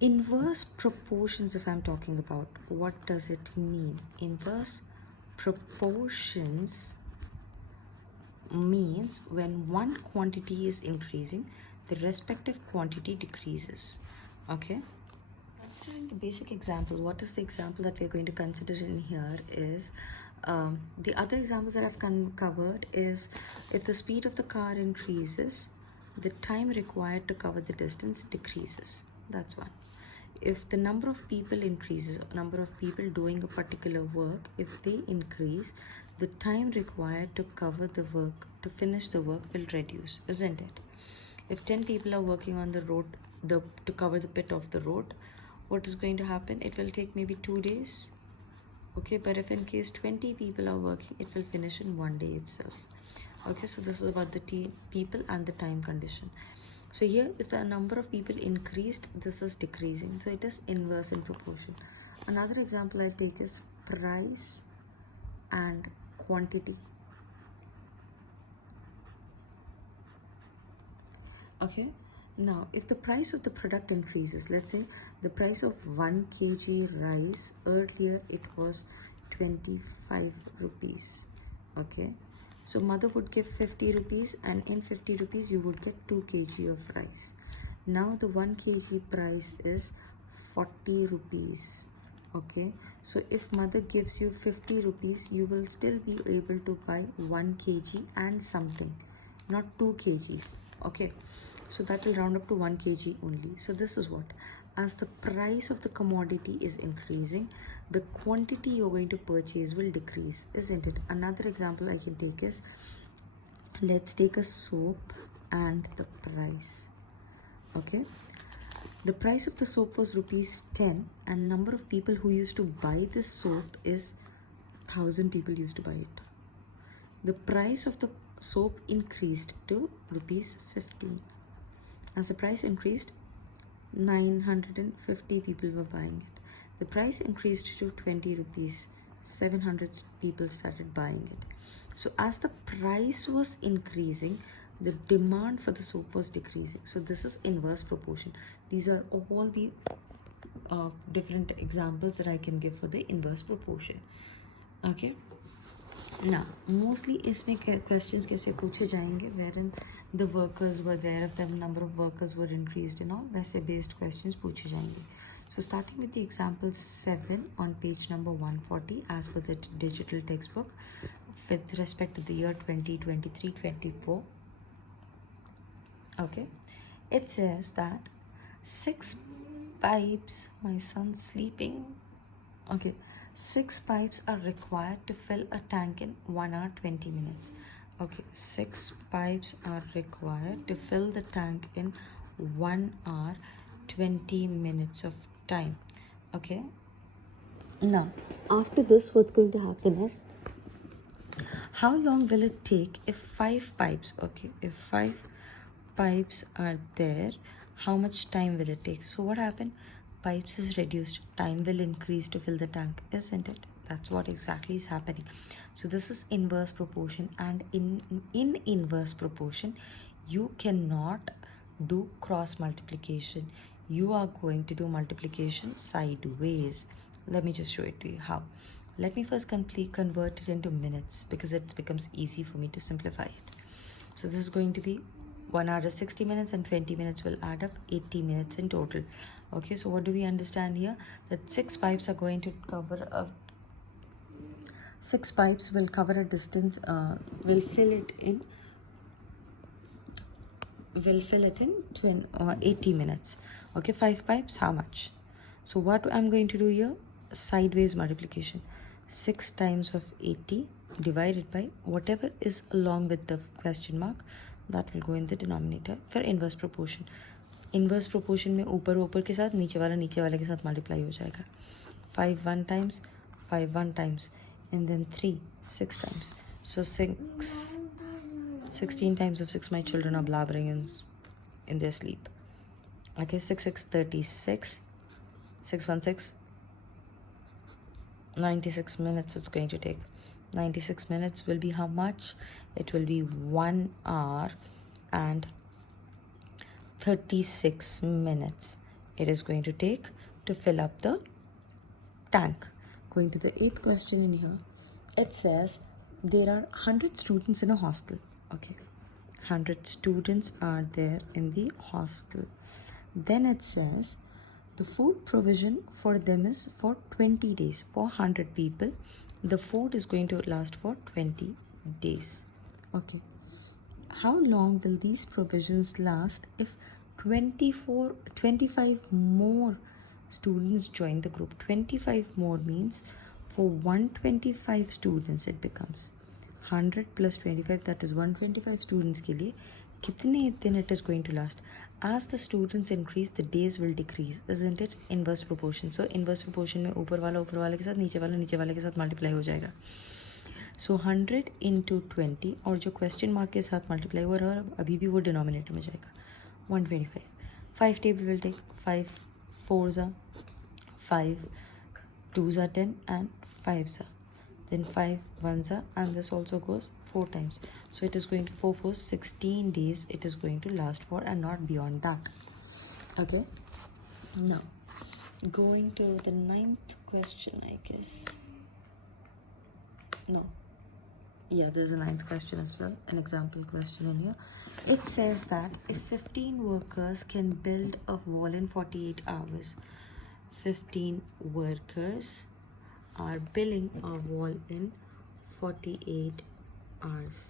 Inverse proportions, if I'm talking about, what does it mean? Inverse proportions means when one quantity is increasing, the respective quantity decreases. Okay, considering the basic example, what is the example that we're going to consider in here is the other examples that I've covered is if the speed of the car increases, the time required to cover the distance decreases. That's one. If the number of people increases, number of people doing a particular work, if they increase, the time required to cover the work, to finish the work will reduce, isn't it? If 10 people are working on the road, to cover the pit of the road, what is going to happen? It will take maybe 2 days. Okay, but if in case 20 people are working, it will finish in 1 day itself. Okay, so this is about the people and the time condition. So here is the number of people increased, this is decreasing, so it is inverse in proportion. Another example I take is price and quantity. Okay, now if the price of the product increases, let's say the price of 1 kg rice, earlier it was 25 rupees. Okay, so mother would give 50 rupees and in 50 rupees you would get 2 kg of rice. Now the 1 kg price is 40 rupees. Okay, so if mother gives you 50 rupees, you will still be able to buy 1 kg and something, not 2 kgs. Okay, so that will round up to 1 kg only. So this is what, as the price of the commodity is increasing, the quantity you're going to purchase will decrease, isn't it? Another example I can take is, let's take a soap and the price. Okay, the price of the soap was rupees 10 and number of people who used to buy this soap is 1000 people used to buy it. The price of the soap increased to rupees 15. As the price increased, 950 people were buying it. The price increased to 20 rupees. 700 people started buying it. So as the price was increasing, the demand for the soap was decreasing. So this is inverse proportion. These are all the different examples that I can give for the inverse proportion. Okay. Now, mostly इसमें questions कैसे पूछे जाएंगे, wherein the workers were there, if the number of workers were increased and all, वैसे based questions पूछे जाएंगे. So starting with the example 7 on page number 140 as per the digital textbook with respect to the year 2023-24. Okay, it says that 6 pipes, my son's sleeping. Okay, 6 pipes are required to fill a tank in 1 hour 20 minutes. Okay, 6 pipes are required to fill the tank in 1 hour 20 minutes of time. Okay, now after this, what's going to happen is, how long will it take if 5 pipes, okay, if 5 pipes are there, how much time will it take? So what happened? Pipes is reduced, time will increase to fill the tank, isn't it? That's what exactly is happening. So this is inverse proportion, and in inverse proportion you cannot do cross multiplication. You are going to do multiplication sideways. Let me just show it to you how. Let me first convert it into minutes, because it becomes easy for me to simplify it. So this is going to be 1 hour is 60 minutes and 20 minutes will add up 80 minutes in total. Okay, so what do we understand here? That 6 pipes are going to cover 6 pipes will cover a distance, will fill it in 80 minutes. Okay, 5 pipes, how much? So what I'm going to do here, sideways multiplication. 6 times of 80 divided by whatever is along with the question mark, that will go in the denominator for inverse proportion. Inverse proportion में ऊपर ऊपर के साथ नीचे वाला के साथ multiply हो जाएगा. 5 1 times, 5 1 times, and then 3 6 times. So 16 times of 6. My children are blabbering in their sleep. Okay, 6 6 36, 6 1 6, 96 minutes it's going to take. 96 minutes will be how much? It will be 1 hour and 36 minutes. it is going to take to fill up the tank. Going to the 8th question in here, it says there are 100 students in a hostel. Okay, 100 students are there in the hostel. Then it says the food provision for them is for 20 days. For 100 people, the food is going to last for 20 days. Okay, how long will these provisions last if 25 more students join the group? 25 more means for 125 students it becomes 100 plus 25, that is 125 students के लिए कितने दिन it is going to last? As the students increase, the days will decrease, isn't it? Inverse proportion. So inverse proportion में ऊपर वाला के साथ नीचे वाले के साथ मल्टीप्लाई हो जाएगा. सो 100 इंटू 20 और जो क्वेश्चन मार्क के साथ मल्टीप्लाई हो रहा है अभी भी वो डिनोमिनेटर में जाएगा. 125. 5 table will take 5 4s are 5, 2s are 10 and 5s are. Then 5 1s are, and this also goes 4 times. So it is going to 4 for 16 days it is going to last for, and not beyond that. Okay. Now going to the 9th question, I guess. No. Yeah, there's a 9th question as well, an example question in here. It says that if 15 workers can build a wall in 48 hours, 15 workers are building a wall in 48 hours.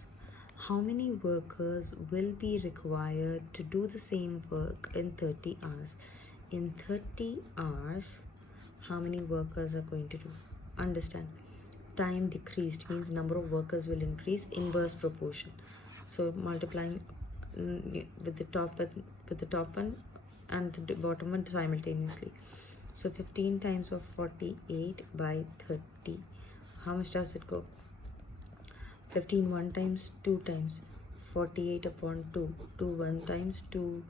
How many workers will be required to do the same work in 30 hours? In 30 hours, how many workers are going to do? Understand, time decreased means number of workers will increase, inverse proportion. So multiplying with the top one and the bottom one simultaneously. So 15 times of 48 by 30. How much does it go? 15 1 times, 2 times. 48 upon 2. 2 1 times, 2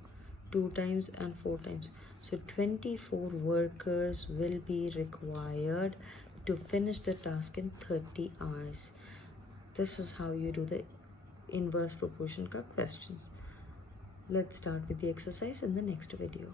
times and 4 times. So 24 workers will be required to finish the task in 30 hours. This is how you do the inverse proportion ka questions. Let's start with the exercise in the next video.